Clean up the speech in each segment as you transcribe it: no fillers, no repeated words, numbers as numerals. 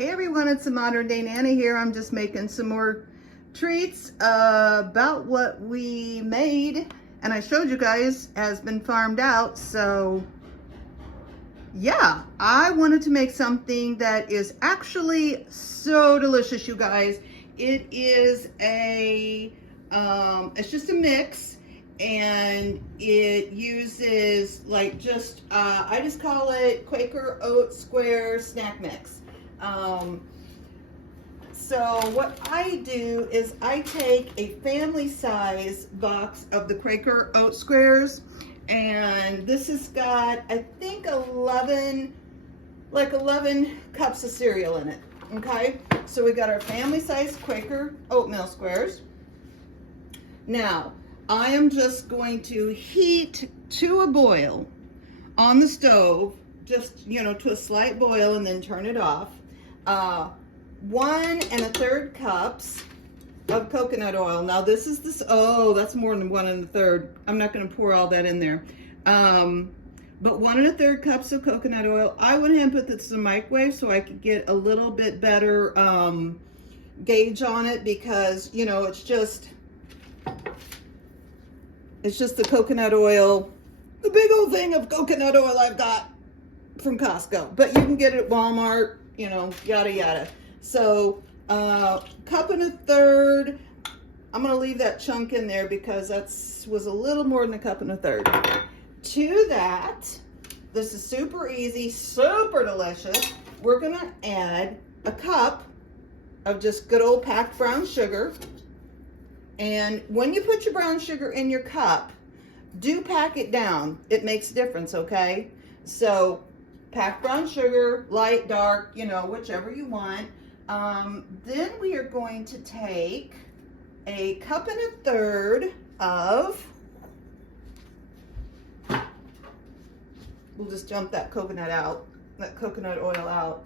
Hey everyone, it's the Modern Day Nana here. I'm just making some more treats about what we made, and I showed you guys has been farmed out. So yeah, I wanted to make something that is actually so delicious, you guys. It is it's just a mix, and it uses like just I just call it Quaker Oat Square snack mix. So what I do is I take a family size box of the Quaker Oat Squares, and this has got, I think, 11 cups of cereal in it. Okay, so we got our family size Quaker oatmeal squares. Now I am just going to heat to a boil on the stove, just, you know, to a slight boil, and then turn it off. 1 1/3 cups of coconut oil. Now this is this, oh, that's more than 1 1/3. I'm not going to pour all that in there. But 1 1/3 cups of coconut oil. I went ahead and put this in the microwave so I could get a little bit better gauge on it, because, you know, it's just the coconut oil, the big old thing of coconut oil I've got from Costco, but you can get it at Walmart, you know, yada yada. So 1 1/3 cups. I'm gonna leave that chunk in there because was a little more than 1 1/3 cups. To that, this is super easy, super delicious. We're gonna add a cup of just good old packed brown sugar. And when you put your brown sugar in your cup, do pack it down. It makes a difference, okay? So packed brown sugar, light, dark, you know, whichever you want. Then we are going to take a 1 1/3 cups of, we'll just jump that coconut oil out.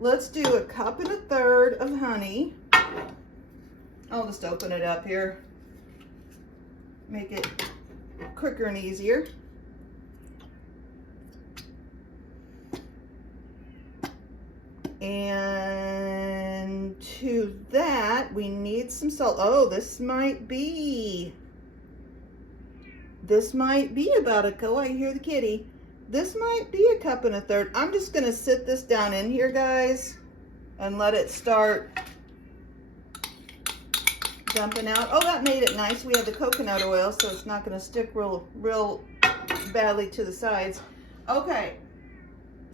Let's do a 1 1/3 cups of honey. I'll just open it up here, make it quicker and easier. And to that, we need some salt. Oh, this might be about oh, I hear the kitty. This might be a 1 1/3 cups. I'm just gonna sit this down in here, guys, and let it start dumping out. Oh, that made it nice. We have the coconut oil, so it's not gonna stick real badly to the sides. Okay.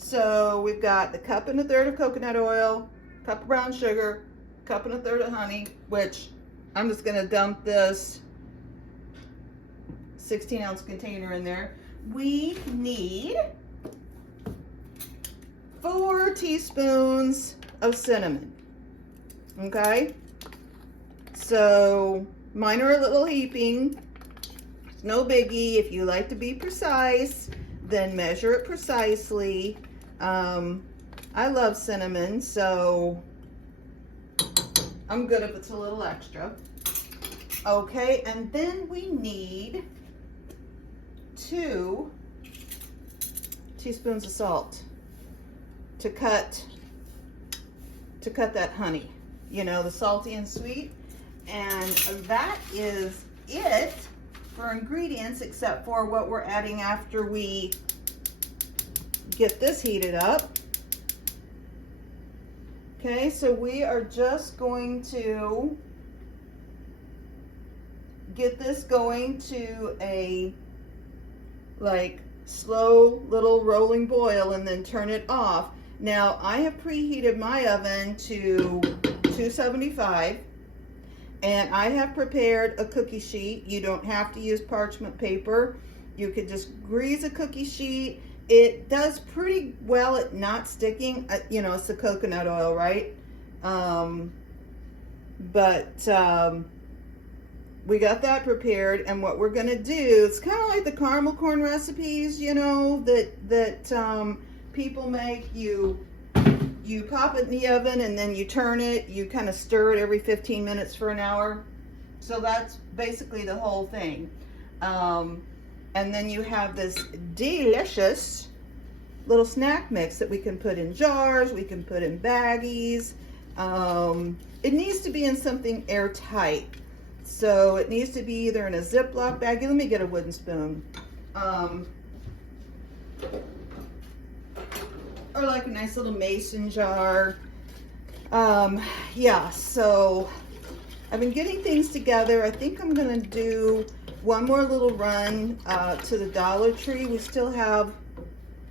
So we've got the 1 1/3 cups of coconut oil, cup of brown sugar, 1 1/3 cups of honey, which I'm just going to dump this 16-ounce container in there. We need 4 teaspoons of cinnamon. Okay? So mine are a little heaping. It's no biggie. If you like to be precise, then measure it precisely. I love cinnamon, so I'm good if it's a little extra. Okay, and then we need 2 teaspoons of salt to cut that honey. You know, the salty and sweet. And that is it for ingredients, except for what we're adding after we get this heated up. Okay, so we are just going to get this going to a like slow little rolling boil and then turn it off. Now I have preheated my oven to 275, and I have prepared a cookie sheet. You don't have to use parchment paper. You could just grease a cookie sheet. It does pretty well at not sticking. You know, it's the coconut oil, right? We got that prepared, and what we're gonna do, it's kind of like the caramel corn recipes, you know, that people make. You pop it in the oven and then you turn it. You kind of stir it every 15 minutes for an hour. So that's basically the whole thing. And then you have this delicious little snack mix that we can put in jars, we can put in baggies. It needs to be in something airtight. So it needs to be either in a Ziploc baggie. Let me get a wooden spoon. Or like a nice little mason jar. Yeah, so I've been getting things together. I think I'm gonna do one more little run to the Dollar Tree. We still have,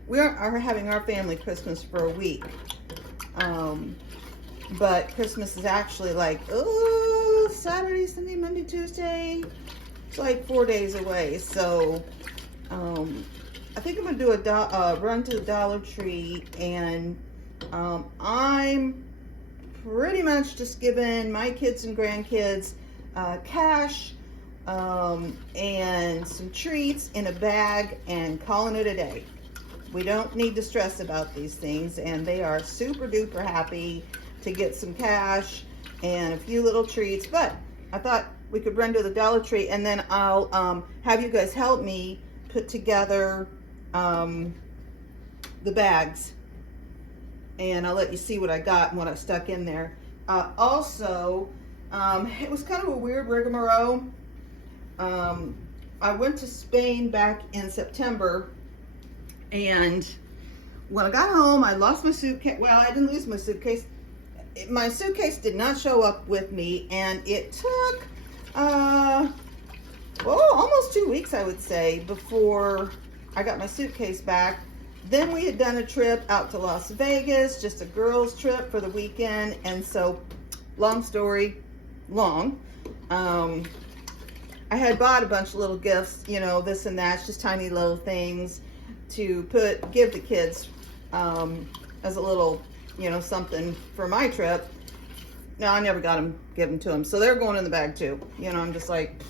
we are having our family Christmas for a week. But Christmas is actually like, oh, Saturday, Sunday, Monday, Tuesday. It's like 4 days away. So I think I'm gonna do a run to the Dollar Tree, and I'm pretty much just giving my kids and grandkids cash and some treats in a bag and calling it a day. We don't need to stress about these things, and they are super duper happy to get some cash and a few little treats. But I thought we could run to the Dollar Tree, and then I'll have you guys help me put together the bags, and I'll let you see what I got and what I stuck in there. Also, it was kind of a weird rigmarole. I went to Spain back in September, and when I got home, I lost my suitcase. Well, I didn't lose my suitcase. My suitcase did not show up with me, and it took, well, almost 2 weeks, I would say, before I got my suitcase back. Then we had done a trip out to Las Vegas, just a girls' trip for the weekend, and so, long story long, I had bought a bunch of little gifts, you know, this and that, just tiny little things to give the kids as a little, you know, something for my trip. No, I never got them, give them to them. So they're going in the bag too. You know, I'm just like,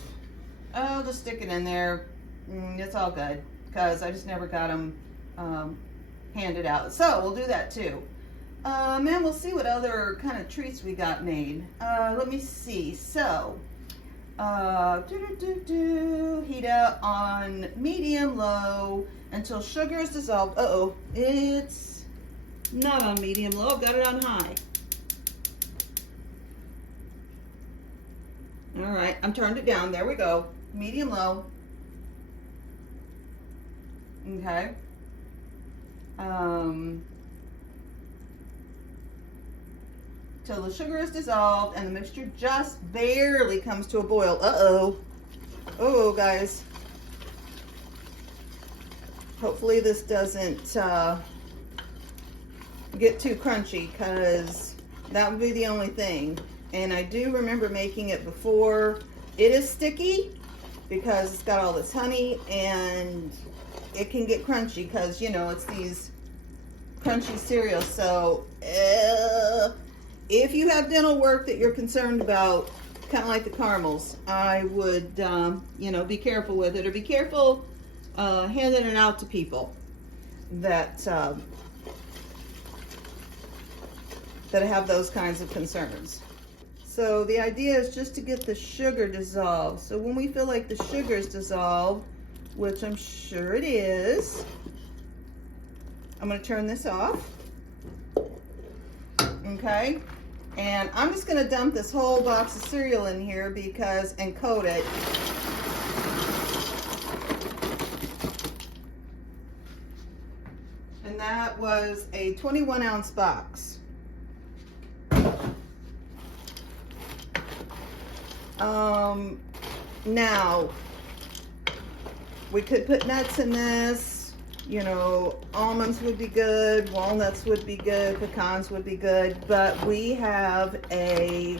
oh, just stick it in there. It's all good, because I just never got them handed out. So we'll do that too. And we'll see what other kind of treats we got made. Let me see. So, heat out on medium low until sugar is dissolved. Uh-oh, it's not on medium low. I've got it on high. All right, I'm turned it down. There we go. Medium low. Okay. Till the sugar is dissolved and the mixture just barely comes to a boil. Uh-oh. Oh, guys. Hopefully this doesn't get too crunchy, because that would be the only thing. And I do remember making it before. It is sticky because it's got all this honey, and it can get crunchy because, you know, it's these crunchy cereals. So if you have dental work that you're concerned about, kind of like the caramels, I would, you know, be careful with it, or be careful handing it out to people that that have those kinds of concerns. So the idea is just to get the sugar dissolved. So when we feel like the sugar is dissolved, which I'm sure it is, I'm going to turn this off. Okay, and I'm just going to dump this whole box of cereal in here because, and coat it. And that was a 21-ounce box. Now, we could put nuts in this, you know, almonds would be good, walnuts would be good, pecans would be good, but we have a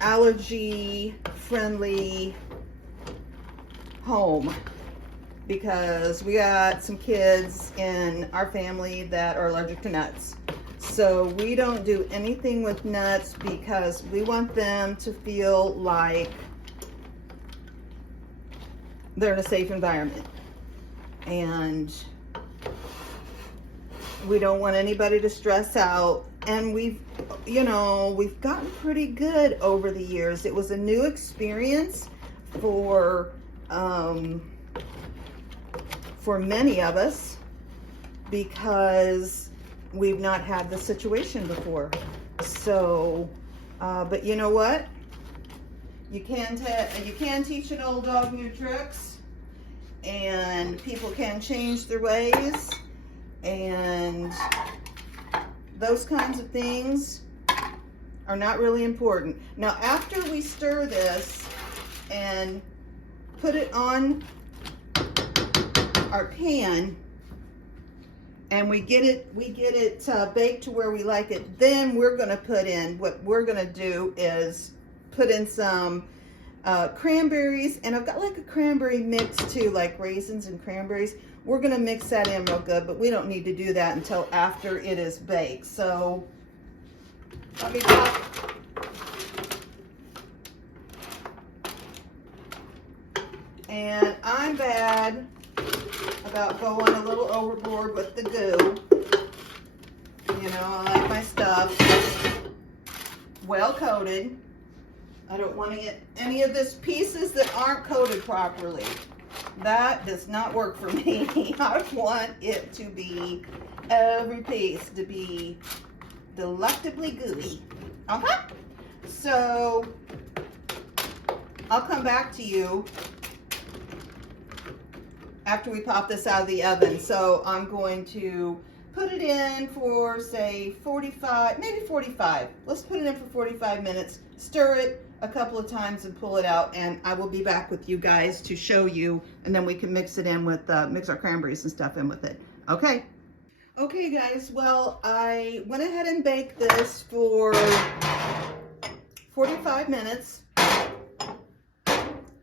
allergy-friendly home, because we got some kids in our family that are allergic to nuts. So we don't do anything with nuts because we want them to feel like they're in a safe environment. And we don't want anybody to stress out. And we've, you know, we've gotten pretty good over the years. It was a new experience for for many of us because we've not had the situation before. So, but you know what? You can teach an old dog new tricks, and people can change their ways, and those kinds of things are not really important. Now, after we stir this and put it on our pan, and we get it baked to where we like it, then we're gonna put in, what we're gonna do is put in some cranberries, and I've got like a cranberry mix too, like raisins and cranberries. We're gonna mix that in real good, but we don't need to do that until after it is baked. So let me pop. And I'm bad about going a little overboard with the goo. You know, I like my stuff well coated. I don't want to get any of this pieces that aren't coated properly. That does not work for me. I want it to be, every piece to be delectably gooey. So I'll come back to you after we pop this out of the oven. So I'm going to put it in for, say, 45, maybe 45. Let's put it in for 45 minutes, stir it a couple of times and pull it out, and I will be back with you guys to show you, and then we can mix it in with, mix our cranberries and stuff in with it. Okay? Okay guys, well, I went ahead and baked this for 45 minutes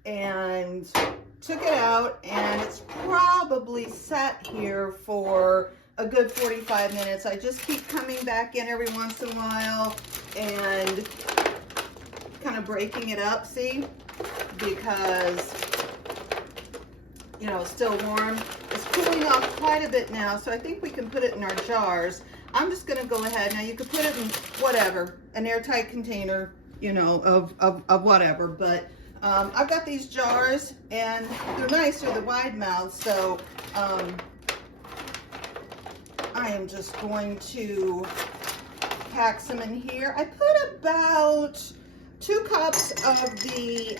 and took it out, and it's probably sat here for a good 45 minutes. I just keep coming back in every once in a while and kind of breaking it up, see, because, you know, it's still warm. It's cooling off quite a bit now, so I think we can put it in our jars. I'm just going to go ahead. Now, you could put it in whatever, an airtight container, you know, of whatever, but I've got these jars, and they're nice. They're the wide mouth, so I am just going to pack some in here. I put about 2 cups of the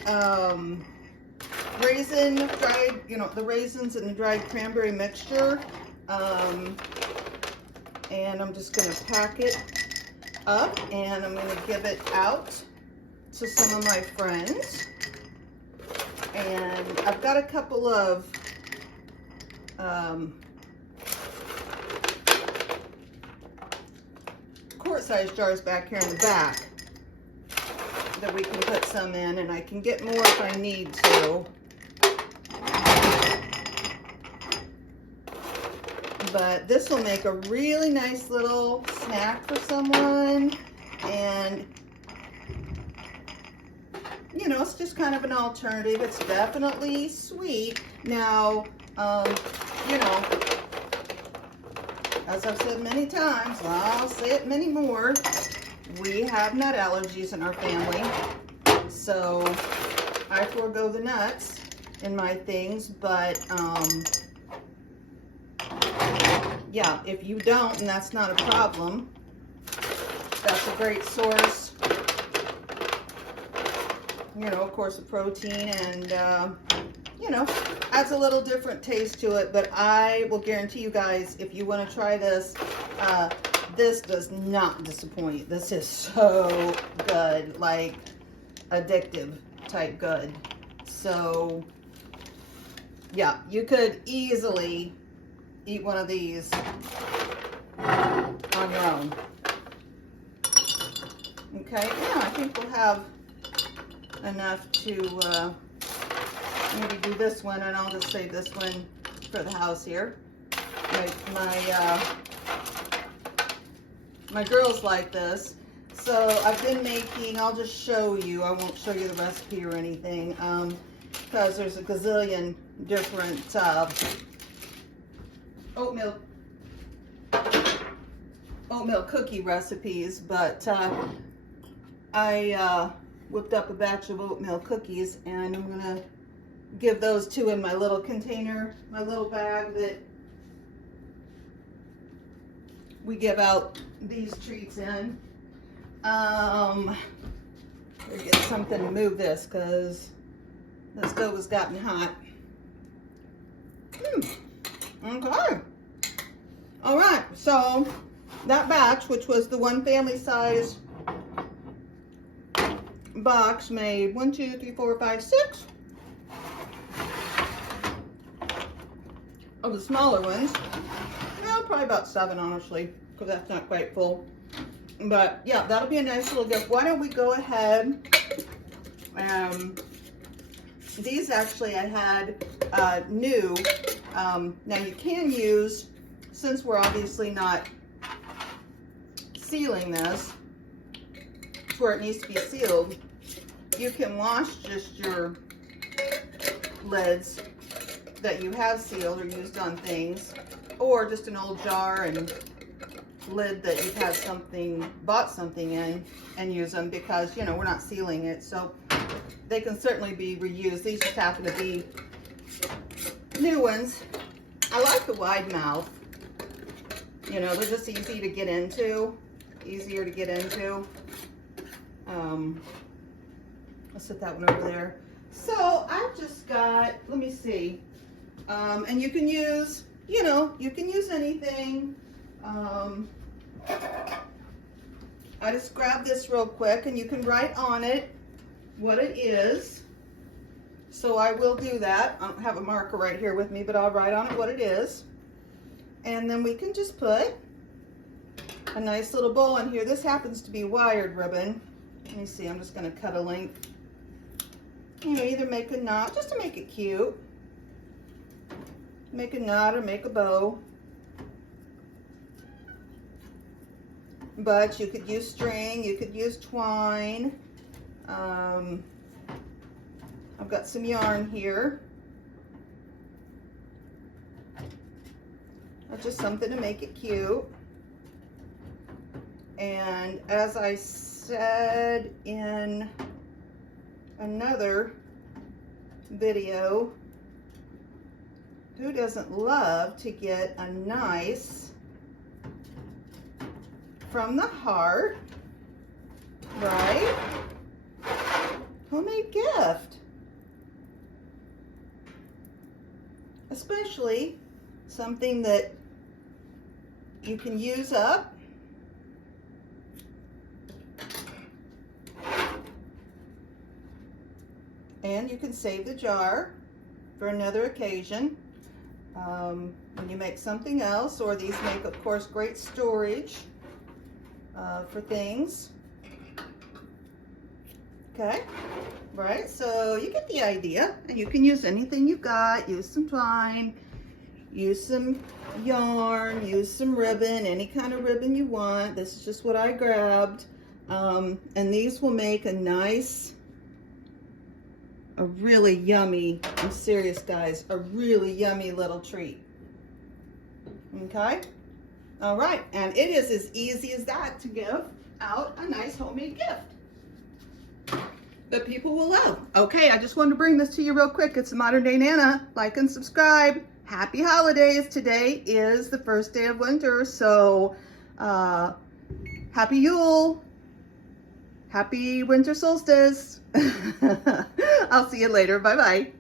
raisin dried, you know, the raisins and the dried cranberry mixture, and I'm just going to pack it up, and I'm going to give it out to some of my friends. And I've got a couple of quart-sized jars back here in the back that we can put some in, and I can get more if I need to. But this will make a really nice little snack for someone, and you know, it's just kind of an alternative. It's definitely sweet. Now, you know, as I've said many times, well, I'll say it many more, we have nut allergies in our family, so I forego the nuts in my things, but yeah, if you don't, and that's not a problem, that's a great source, you know, of course, of protein, and you know, adds a little different taste to it. But I will guarantee you guys, if you want to try this, this does not disappoint. This is so good, like addictive type good. So yeah, you could easily eat one of these on your own. Okay, yeah, I think we'll have enough to maybe do this one, and I'll just save this one for the house here. My girls like this, so I've been making, I'll just show you, I won't show you the recipe or anything, because there's a gazillion different oatmeal cookie recipes, but I whipped up a batch of oatmeal cookies, and I'm gonna give those two in my little container, my little bag that we give out these treats in. Better get something to move this because the stove has gotten hot. Okay. All right, so that batch, which was the one family size box, made 1, 2, 3, 4, 5, 6 of the smaller ones. Well, probably about 7, honestly, because that's not quite full. But yeah, that'll be a nice little gift. Why don't we go ahead? These actually I had new. Now you can use, since we're obviously not sealing this where it needs to be sealed, you can wash just your lids that you have sealed or used on things, or just an old jar and lid that you've had something, bought something in, and use them, because you know we're not sealing it, so they can certainly be reused. These just happen to be new ones. I like the wide mouth. You know, they're just easy to get into, easier to get into. I'll set that one over there. So I've just got, let me see, and you can use, you know, you can use anything. I just grabbed this real quick, and you can write on it what it is. So I will do that. I don't have a marker right here with me, but I'll write on it what it is. And then we can just put a nice little bow in here. This happens to be wired ribbon. Let me see, I'm just gonna cut a length. You know, either make a knot, just to make it cute. Make a knot or make a bow. But you could use string, you could use twine. I've got some yarn here. That's just something to make it cute. And as I said in another video, who doesn't love to get a nice, from the heart, right, homemade gift? Especially something that you can use up. And you can save the jar for another occasion. When you make something else, or these make, of course, great storage for things. Okay, right, so you get the idea, and you can use anything you've got. Use some twine, use some yarn, use some ribbon, any kind of ribbon you want. This is just what I grabbed. And these will make a nice, a really yummy, I'm serious guys, a really yummy little treat. Okay, all right, and it is as easy as that to give out a nice homemade gift that people will love. Okay, I just wanted to bring this to you real quick. It's the Modern Day Nana. Like and subscribe. Happy holidays. Today is the first day of winter, so happy Yule. Happy winter solstice. I'll see you later. Bye-bye.